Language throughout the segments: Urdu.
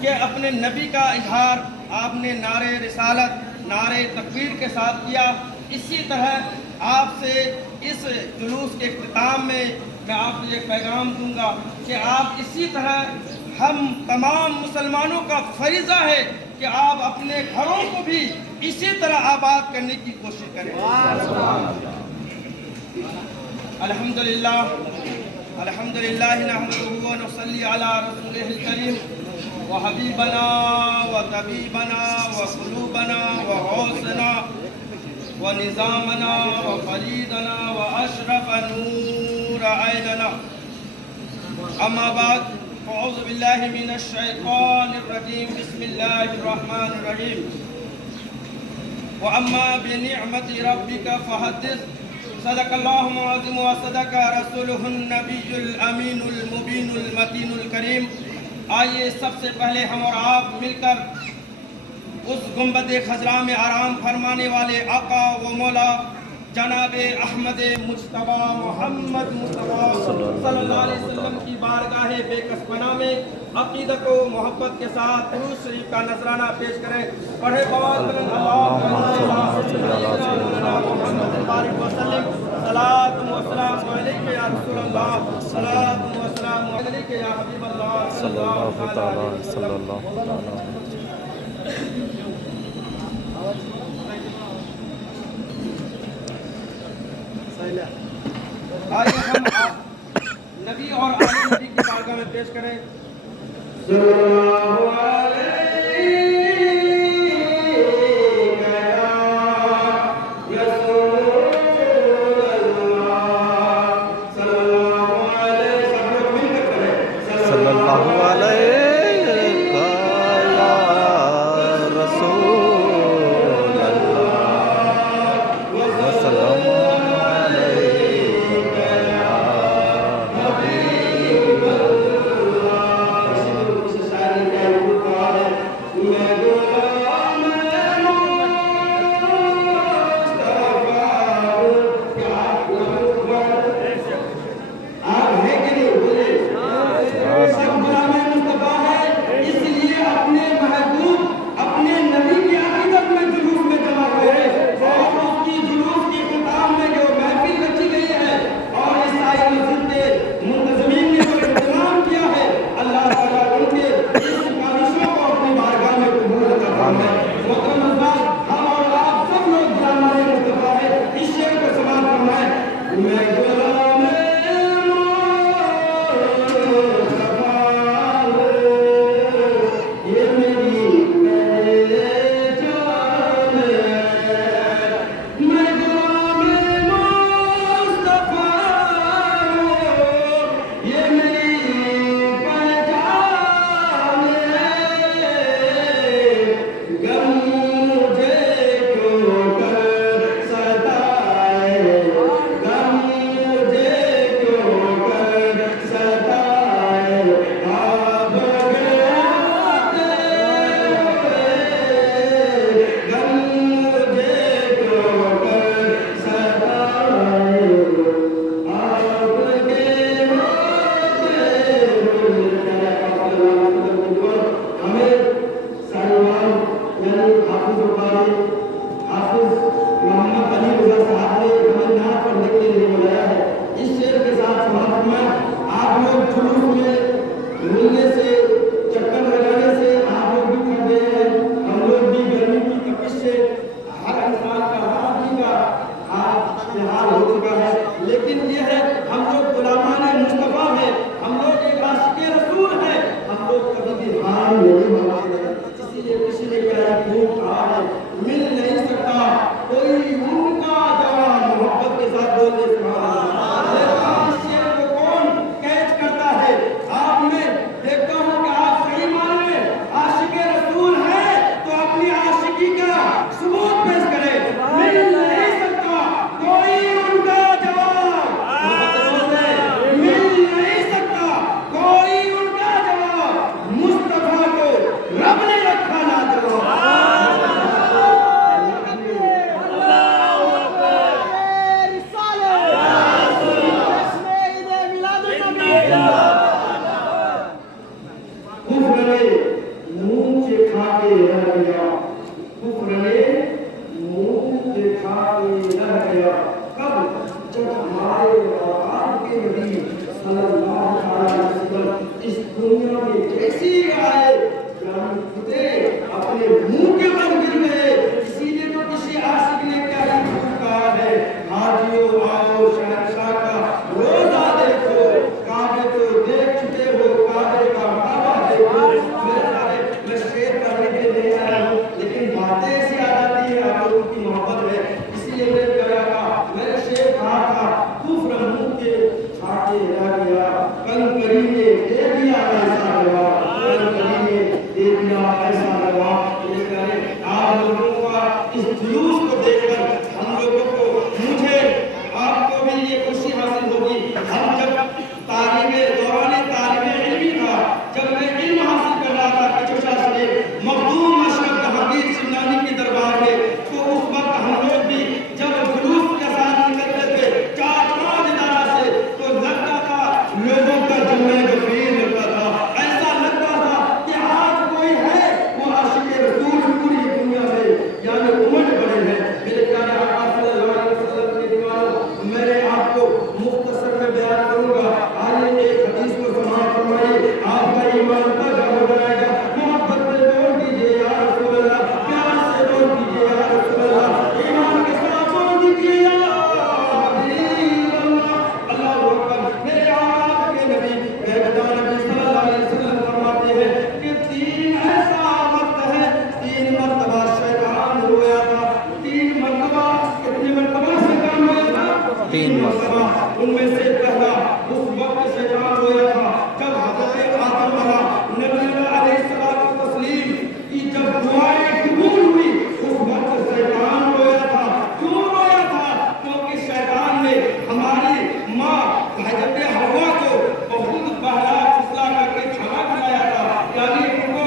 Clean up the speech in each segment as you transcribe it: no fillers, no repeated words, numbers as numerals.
کہ اپنے نبی کا اظہار آپ نے نعرے رسالت نعرے تکبیر کے ساتھ کیا، اسی طرح آپ سے اس جلوس کے اختتام میں آپ کو یہ پیغام دوں گا کہ آپ اسی طرح ہم تمام مسلمانوں کا فریضہ ہے کہ آپ اپنے گھروں کو بھی اسی طرح آباد کرنے کی کوشش کریں۔ الحمدللہ نحمدہ ونصلی علی رسولہ الکریم وحبیبنا وطبیبنا وقلوبنا وغوثنا ونظامنا وفریدنا واشرف نور عیننا، اما بعد اعوذ باللہ من الشیطان الرجیم، بسم اللہ الرحمن الرحیم۔ وَأَمَّا بِنِعْمَةِ رَبِّكَ فَحَدِّثْ، صدق اللہ العظیم وصدق رسولہ النبی الامین المبین المتین الکریم۔ آئیے سب سے پہلے ہم اور آپ مل کر اس گنبد خضراء میں آرام فرمانے والے آقا و مولا جناب احمد مجتبیٰ محمد مصطفیٰ صلی اللہ علیہ وسلم کی بارگاہ بے کس پناہ میں عقیدت و محبت کے ساتھ درود شریف کا نذرانہ پیش کریں۔ پڑھے بات بلند اللہم صلی محمد بارک وسلم، صلاۃ و سلام علیک یا رسول اللہ، صلاۃ و سلام علیک یا حبیب اللہ صلی اللہ تعالی علیہ وسلم۔ آئیے ہم نبی اور آل نبی کی بارگاہ میں پیش کریں۔ صلی اللہ علیہ یا رسول اللہ، صلی اللہ علیہ، سب لوگ مل کر کریں، صلی اللہ علیہ منہ سے کھا کے رہ گیا، کفر نے منہ سے کھا کے رہ گیا۔ کب؟ جب ہمارے اور آپ کے نبی صلی اللہ علیہ وسلم اس دنیا میں جیسی آئے یعنی خودے اپنے منہ کے بل گر گئے۔ اسی لیے تو کسی عاشق نے کیا کہا ہے، حاجیو آؤ شہنشاہ کا روزہ دیکھو، کعبے کو دیکھ چکے ہو، کعبے کا کعبہ دیکھو۔ میں شعر کرنے کے لیے آیا ہوں لیکن باتیں ایسی آ جاتی ہیں، آپ لوگوں کی محبت ہے اسی لیے میں نے شعر کہا تھا، کفر منہ کے کھا کے رہ گیا، کنکری نے دے دیا ایسا جواب، کنکری نے دے دیا ایسا جواب۔ آپ لوگوں کا اس جلوس کو دیکھ کر ہم لوگوں کو، مجھے آپ کو بھی یہ خوشی حاصل ہوگی۔ ہم جب دوران طالب علمی تھا، جب میں علم حاصل کر رہا تھا کچوشا سے مخدوم اشرف جہانگیر سمنانی کے دربار میں، تو اس وقت ہم لوگ بھی جب جلوس کے ساتھ نکلتے تھے 4-5 ادارہ سے، تو لگتا تھا لوگوں کا جمعہ غفیر لگتا تھا، ایسا لگتا تھا کہ آج کوئی ہے وہ عاشق رسول پوری دنیا میں یعنی امت بڑے ہیں۔ میرے پیارے آقا صلی اللہ علیہ وسلم کے دیوانوں، میں نے آپ کو مختصر میں بیان کروں گا۔ آئیے ایک حدیث کو سماعت فرمائیے، آپ کا ایمان تازہ ہو جائے گا۔ محبت سے بول دیجئے یا رسول اللہ، پیار سے بول دیجئے یا رسول اللہ، ایمان کے ساتھ بول دیجئے یا حبیب اللہ۔ اللہ اکبر۔ میرے آقا کے نبی نبی صلی اللہ علیہ وسلم فرماتے ہیں کہ 3 ایسا وقت ہے، 3 مرتبہ شیطان رویا تھا، 3 مرتبہ، کتنی مرتبہ شیطان رویا تھا؟ 3 مرتبہ۔ ان میں سے پہلا اس وقت شیطان رویا تھا جب حضرت آدم نبی علیہ السلام تسلیم کی جب دعائیں قبول ہوئی، اس وقت شیطان رویا تھا۔ کیوں رویا تھا؟ کیونکہ شیطان نے ہماری ماں حضرت حوا کو بہت بہلا پھسلا کر کے کھانا کھلایا تھا، یعنی ان کو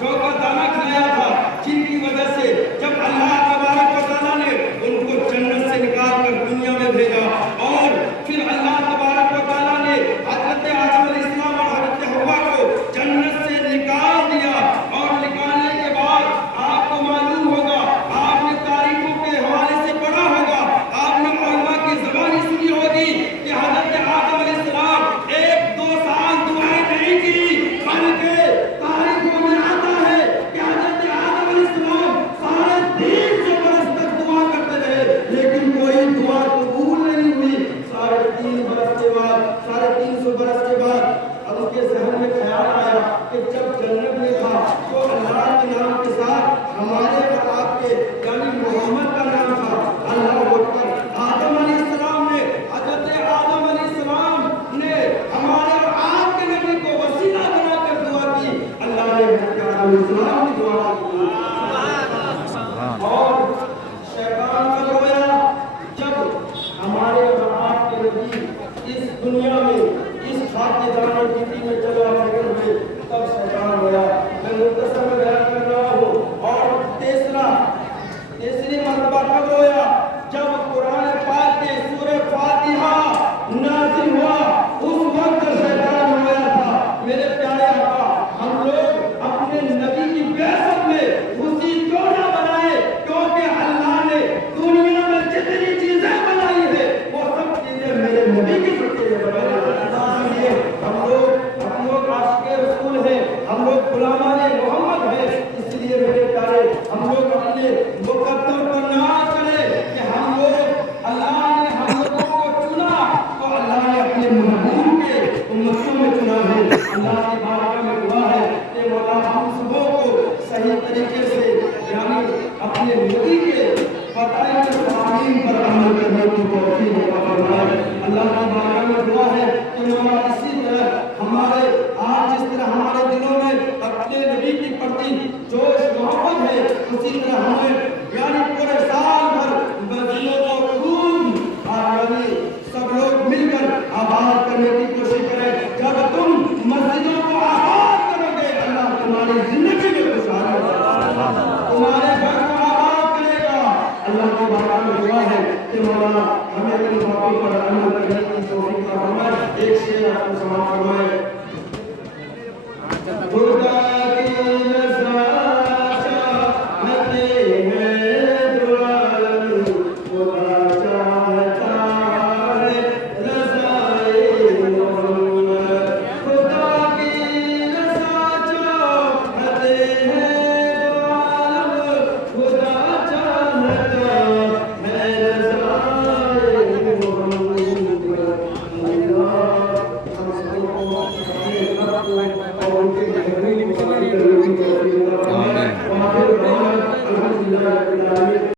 جو کا دانہ کھلایا تھا، جن کی وجہ سے جب اللہ تبارک و تعالیٰ نے ان کو جنت سے نکال کر دنیا میں بھیجا، اور پھر اللہ تبارک و تعالیٰ نے حضرت آدم علیہ السلام اور حضرت حوا کو جنت سے نکال دیا، اور نکالنے کے بعد آپ کو معلوم ہوگا، آپ نے تاریخوں کے حوالے سے پڑھا ہوگا، آپ نے علماء کی زبانی سنی ہوگی کہ حضرت آدم علیہ السلام 1-2 سال دعائیں نہیں کی، بلکہ تاریخوں میں آتا ہے کہ حضرت آدم علیہ السلام 350 برس تک دعا کرتے رہے لیکن کوئی دعا قبول نہیں ہوئی۔ 3.5 برس کے بعد، 350 برس کے بعد اب ان کے ذہن میں خیال آیا کہ جب جنت میں تھا تو اللہ کے نام کے ساتھ ہمارے اور آپ کے یعنی محمد کا نام تھا۔ اللہ اکبر۔ آدم علیہ السلام نے، حضرت آدم علیہ السلام نے ہمارے اور آپ کے نبی کو وسیلہ بنا کر دعا کی، اللہ نے حضرت آدم علیہ السلام کی دعا کی۔ اور شیطان کا رویا جب ہمارے اور آپ کے نبی اس دنیا میں اس خاکدان مٹی میں چلا پھر ہوئے، تب شیطان رویا۔ میں مختصر میں بیان کر رہا ہوں۔ اور تیسری مرتبہ کب رویا؟ جب قرآن پاک کے سورہ فاتحہ نازل ہوا، اس وقت شیطان رویا تھا۔ میرے پیارے آقا، ہم لوگ اپنے نبی کی بعثت میں خوشی کیوں نہ بنائے؟ کیونکہ اللہ نے دنیا میں جتنی چیزیں بنائی ہے وہ سب چیزیں میرے نبی کی ذریعے بنائی ہیں۔ اس لیے ہم لوگ عاشق رسول ہیں، ہم لوگ غلامان محمد ہیں۔ اس لیے میرے پیارے، ہم لوگ اپنے مقدر کو نہ کریں کہ ہم لوگ، اللہ نے ہم لوگوں کو چنا تو اللہ نے اپنے محبوب کے امتیوں میں چنا ہے۔ اللہ کی بارگاہ میں دعا ہے کہ مولا ہم سبوں کو صحیح طریقے سے یعنی اپنے نبی کے بتائے ہوئے تعلیم پر عمل کرنے کی توفیق عطا فرمائے۔ اللہ کی بارگاہ میں دعا ہے کہ مولا اسی طرح ہمارے آج جس طرح ہمارے دلوں میں اپنے نبی کی پرتی جوش محبت ہے، اسی طرح ہمیں یعنی پورے سال بھر دلوں کو خوب یعنی سب لوگ مل کر آباد کرنے کی کوشش کریں۔ جب تم مسجدوں کو آباد کرو گے، اللہ تمہاری زندگی میں خوشحالی تمہارے گھر کو آباد کرے گا۔ اللہ کی بارگاہ میں دعا ہے کہ مولانا ہمیں ان باتوں پر عمل کرنے کی توفیق عطا فرمائے۔ ایک شعر آپ کو سماعت فرمائے۔ خدا کی رضا چاہتے ہیں دو عالم خدا چاہتا ہے رضائے محمد خدا کی رضا چاہتے ہیں دو عالم خدا چاہتا ہے رضائے محمد